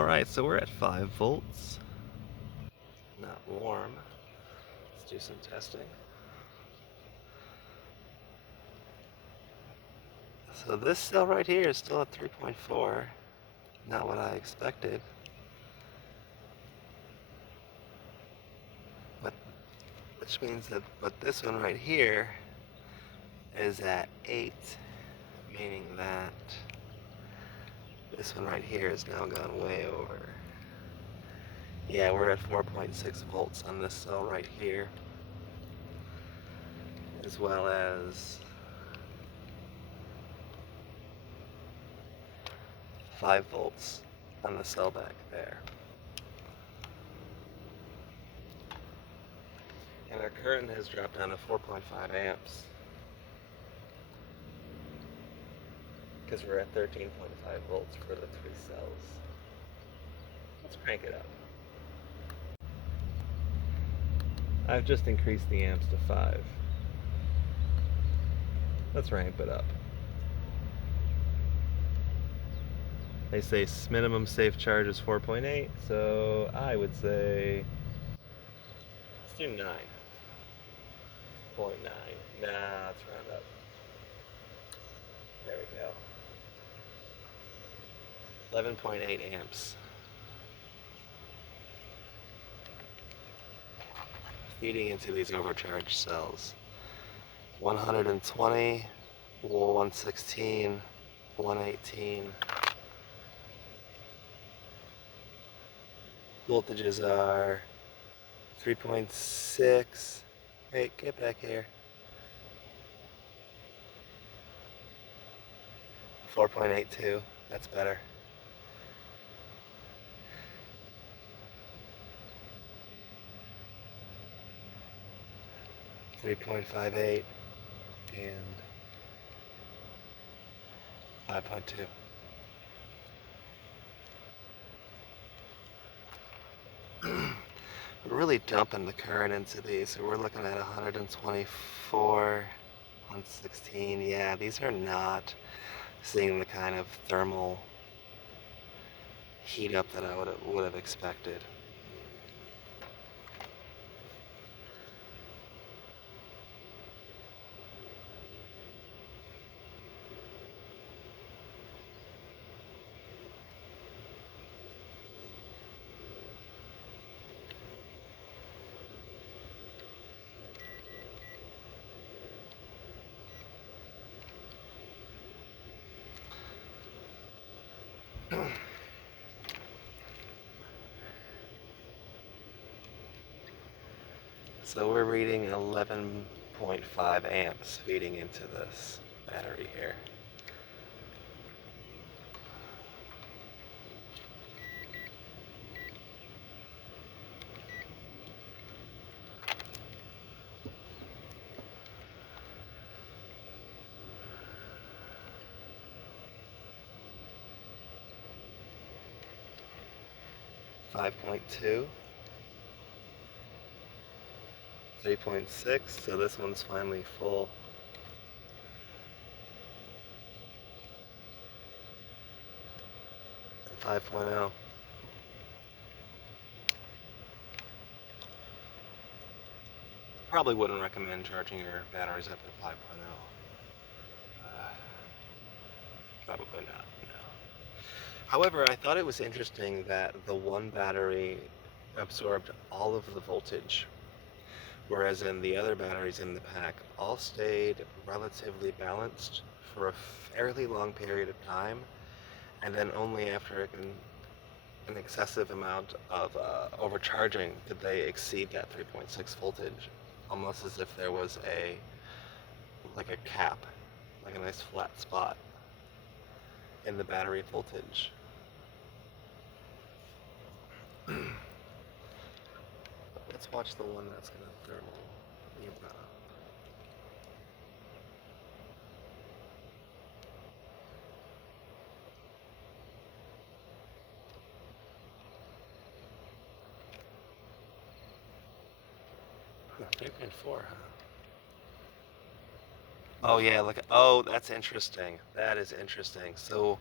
Alright, so we're at 5 volts. Not warm. Let's do some testing. So this cell right here is still at 3.4. Not what I expected. Which means that, this one right here is at 8, meaning that this one right here has now gone way over. Yeah, we're at 4.6 volts on this cell right here, as well as 5 volts on the cell back there. And our current has dropped down to 4.5 amps, because we're at 13.5 volts for the 3 cells. Let's crank it up. I've just increased the amps to 5. Let's ramp it up. They say minimum safe charge is 4.8, so I would say let's do 9.9. Nah, let's round up. There we go. 11.8 amps. Feeding into these overcharged cells. 120, 116, 118. Voltages are 3.6. Hey, get back here. 4.82. That's better. .58 and 5.2. We're really dumping the current into these, so we're looking at 124, 116. Yeah, these are not seeing the kind of thermal heat up that I would have expected. So we're reading 11.5 amps feeding into this battery here. Five point two. 3.6, so this one's finally full. Five point oh. Probably wouldn't recommend charging your batteries up to 5.0. Probably not, no. However, I thought it was interesting that the one battery absorbed all of the voltage, whereas in the other batteries in the pack all stayed relatively balanced for a fairly long period of time, and then only after an excessive amount of overcharging did they exceed that 3.6 voltage, almost as if there was like a cap, like a nice flat spot in the battery voltage. Let's watch the one that's going to thermal you brought up. Huh, 3.4, huh? Oh yeah, look. Oh, that's interesting. That is interesting. So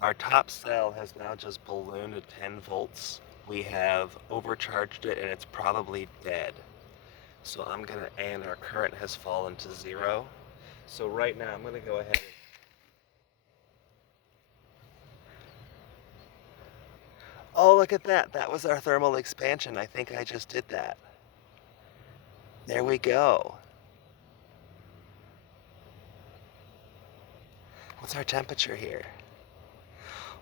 our top cell has now just ballooned to 10 volts. We have overcharged it and it's probably dead. So and our current has fallen to 0. So right now I'm gonna go ahead. Oh, look at that. That was our thermal expansion. I think I just did that. There we go. What's our temperature here?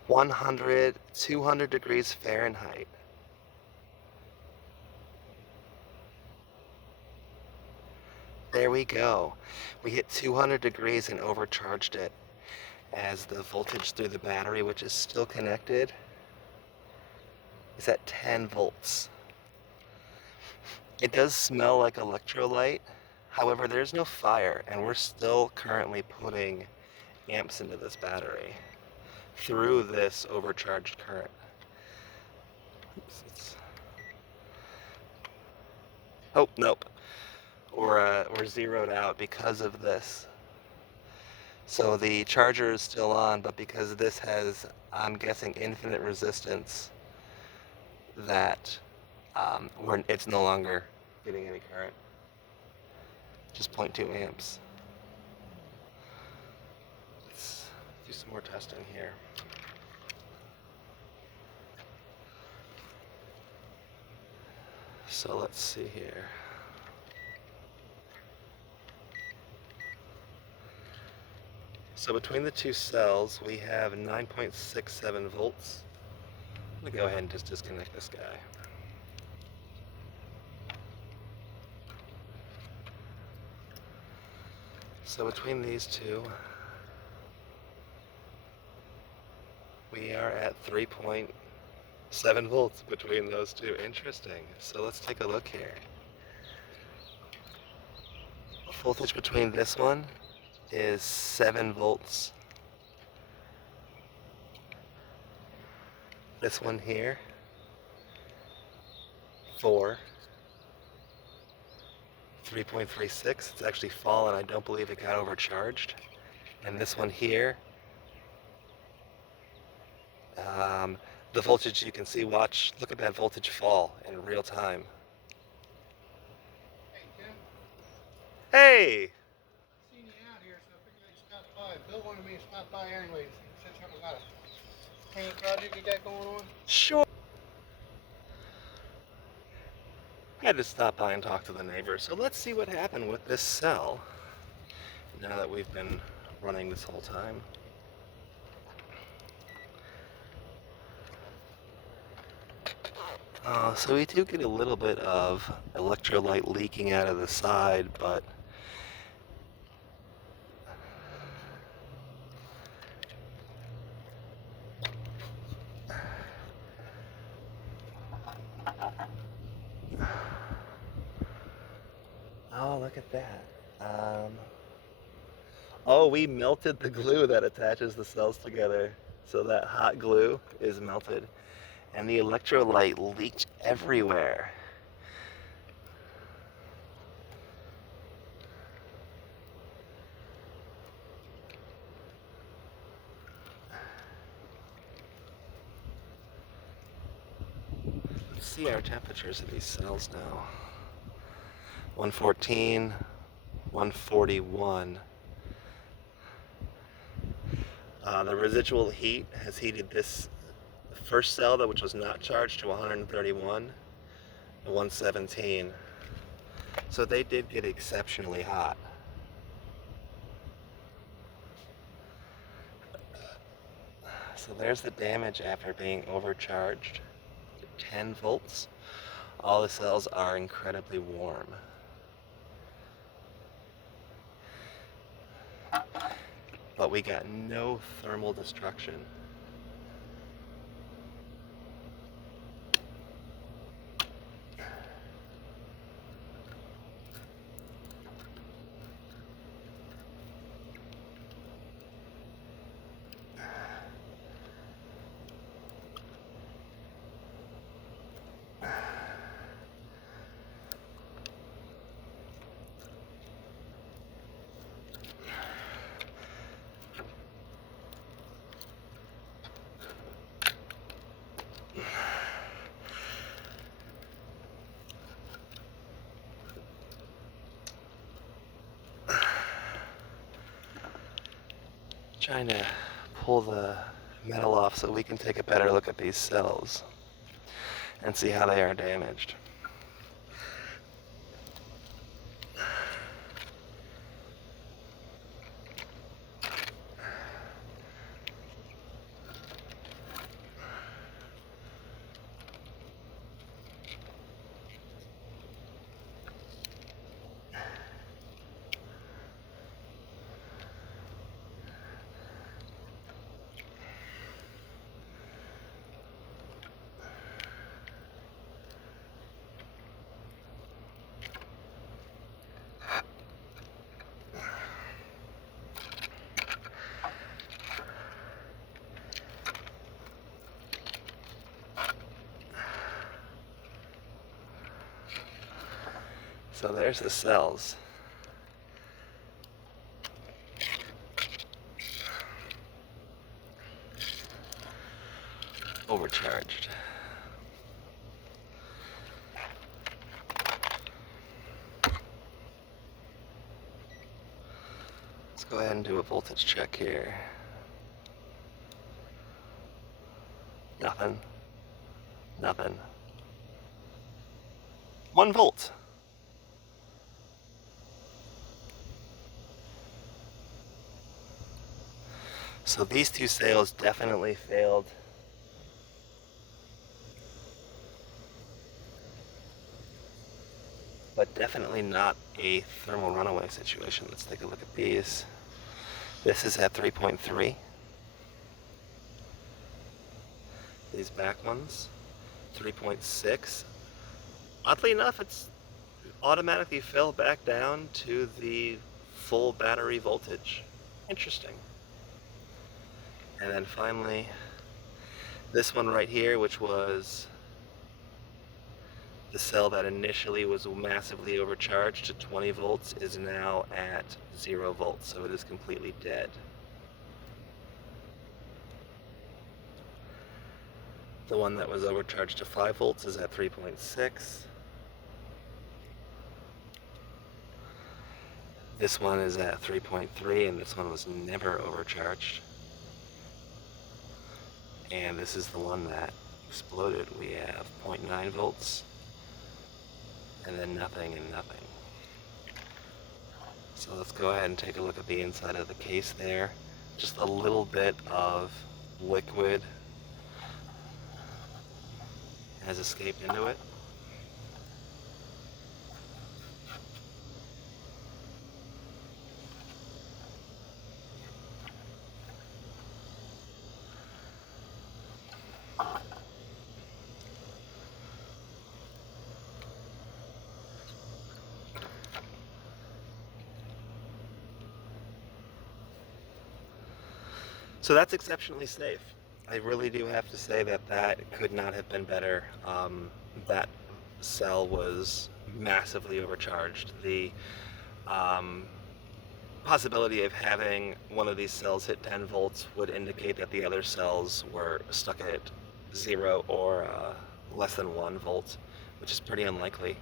100, 200 degrees Fahrenheit. There we go. We hit 200 degrees and overcharged it as the voltage through the battery, which is still connected, is at 10 volts. It does smell like electrolyte. However, there's no fire, and we're still currently putting amps into this battery through this overcharged current. Oh, nope. We're zeroed out because of this. So the charger is still on, but because this has, I'm guessing, infinite resistance, that it's no longer getting any current. Just 0.2 amps. Let's do some more testing here. So let's see here. So between the two cells, we have 9.67 volts. I'm gonna go ahead and just disconnect this guy. So between these two, we are at 3.7 volts between those two. Interesting. So let's take a look here. Voltage between this one is 7 volts. This one here, 4. 3.36. It's actually fallen. I don't believe it got overcharged. And this one here, the voltage you can see, look at that voltage fall in real time. Hey, Tim. Hey! Seen you out here, so I figured I'd stop by. Bill wanted me to stop by anyways. He said something about a paint project you got going on. Sure. I had to stop by and talk to the neighbor. So let's see what happened with this cell now that we've been running this whole time. So we do get a little bit of electrolyte leaking out of the side, but oh, look at that. Oh, we melted the glue that attaches the cells together. So that hot glue is melted. And the electrolyte leaked everywhere. Let's see our temperatures of these cells now. 114, 141. The residual heat has heated this first cell, which was not charged, to 131 to 117. So they did get exceptionally hot. So there's the damage after being overcharged to 10 volts. All the cells are incredibly warm. But we got no thermal destruction. Trying to pull the metal off so we can take a better look at these cells and see how they are damaged. So there's the cells. Overcharged. Let's go ahead and do a voltage check here. Nothing. Nothing. 1 volt. So these two cells definitely failed. But definitely not a thermal runaway situation. Let's take a look at these. This is at 3.3. These back ones, 3.6. Oddly enough, it's automatically fell back down to the full battery voltage. Interesting. And then finally, this one right here, which was the cell that initially was massively overcharged to 20 volts, is now at 0 volts, so it is completely dead. The one that was overcharged to 5 volts is at 3.6. This one is at 3.3, and this one was never overcharged. And this is the one that exploded. We have 0.9 volts, and then nothing and nothing. So let's go ahead and take a look at the inside of the case there. Just a little bit of liquid has escaped into it. So that's exceptionally safe. I really do have to say that that could not have been better. That cell was massively overcharged. The possibility of having one of these cells hit 10 volts would indicate that the other cells were stuck at 0 or less than 1 volt, which is pretty unlikely.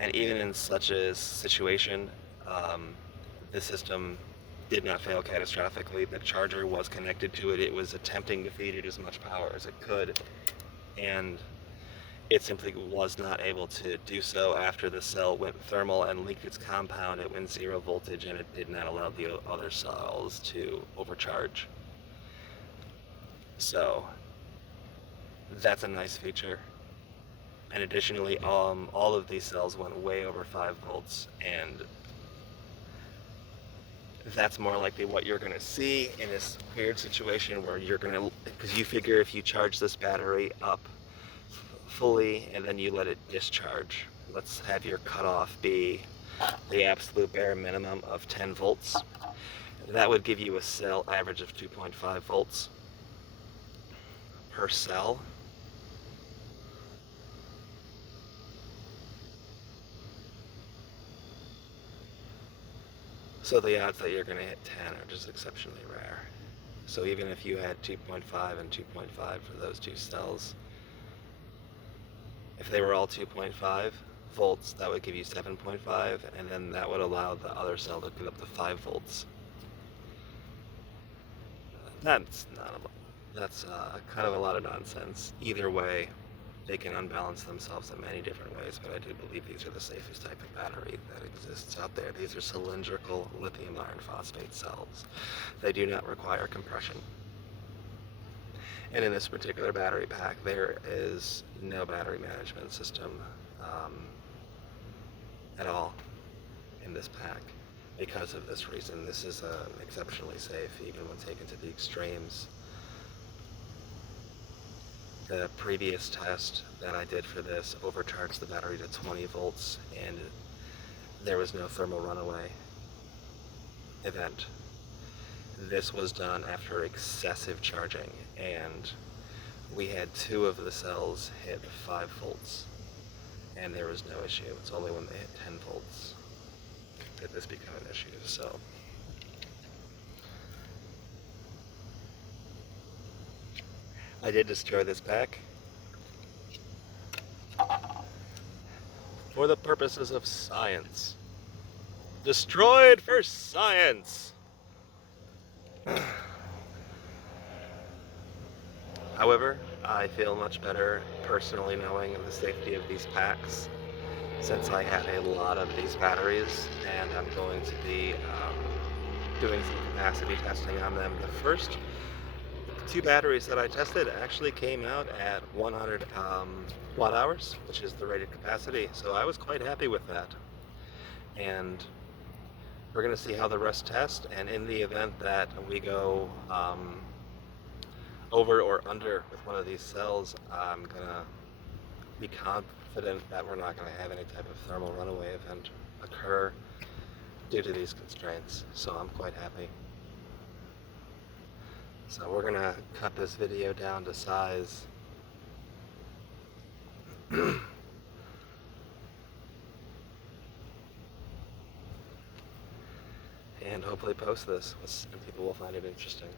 And even in such a situation, the system did not fail catastrophically. The charger was connected to it. It was attempting to feed it as much power as it could, and it simply was not able to do so after the cell went thermal and leaked its compound. It went 0 voltage, and it did not allow the other cells to overcharge. So that's a nice feature. And additionally, all of these cells went way over 5 volts, and that's more likely what you're going to see in this weird situation where you're going to, because you figure if you charge this battery up fully and then you let it discharge, let's have your cutoff be the absolute bare minimum of 10 volts. That would give you a cell average of 2.5 volts per cell. So the odds that you're going to hit 10 are just exceptionally rare. So even if you had 2.5 and 2.5 for those two cells, if they were all 2.5 volts, that would give you 7.5, and then that would allow the other cell to get up to 5 volts. That's not that's kind of a lot of nonsense. Either way, they can unbalance themselves in many different ways, but I do believe these are the safest type of battery that exists out there. These are cylindrical lithium iron phosphate cells. They do not require compression. And in this particular battery pack, there is no battery management system at all in this pack. Because of this reason, this is exceptionally safe, even when taken to the extremes. The previous test that I did for this overcharged the battery to 20 volts, and there was no thermal runaway event. This was done after excessive charging, and we had 2 of the cells hit 5 volts, and there was no issue. It's only when they hit 10 volts that this became an issue. So I did destroy this pack for the purposes of science. Destroyed for science! However, I feel much better personally knowing the safety of these packs, since I had a lot of these batteries, and I'm going to be doing some capacity testing on them. The first 2 batteries that I tested actually came out at 100 watt hours, which is the rated capacity, so I was quite happy with that. And we're going to see how the rest test, and in the event that we go over or under with one of these cells, I'm going to be confident that we're not going to have any type of thermal runaway event occur due to these constraints, so I'm quite happy. So we're going to cut this video down to size. And hopefully post this, and people will find it interesting.